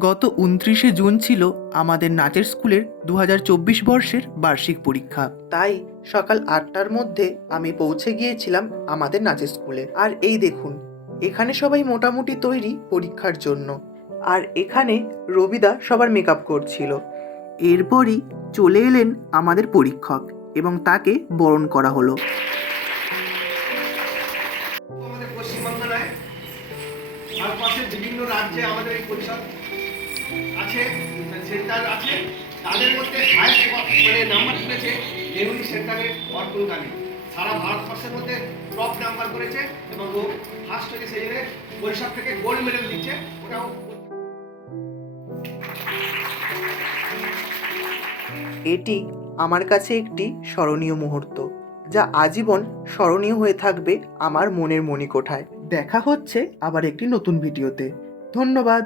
গত ২৯শে জুন ছিল আমাদের নাচের স্কুলের ২০২৪ বর্ষের বার্ষিক পরীক্ষা। তাই সকাল ৮টার মধ্যে আমি পৌঁছে গিয়েছিলাম আমাদের নাচের স্কুলে। আর এই দেখুন, এখানে সবাই মোটামুটি তৈরি পরীক্ষার জন্য। আর এখানে রবিদা সবার মেকআপ করছিল। এরপরই চলে এলেন আমাদের পরীক্ষক এবং তাকে বরণ করা হলো। আমাদের পশ্চিমবঙ্গ নয়, ভারতবর্ষের বিভিন্ন রাজ্যে আমাদের এই পরিষদ আছে, সেন্টার আছে। তাদের মধ্যে হাইস্ট নাম্বার তুলেছে নেহুলি সেন্টারের অর্পণ গানে। সারা ভারতবর্ষের মধ্যে টপ নাম্বার করেছে এবং ও ফার্স্ট হয়েছে। সেই জন্য পরিষদ থেকে গোল্ড মেডেল দিচ্ছে। ওটাও এটি আমার কাছে একটি স্মরণীয় মুহূর্ত, যা আজীবন স্মরণীয় হয়ে থাকবে আমার মনের মণিকোঠায়। দেখা হচ্ছে আবার একটি নতুন ভিডিওতে। ধন্যবাদ।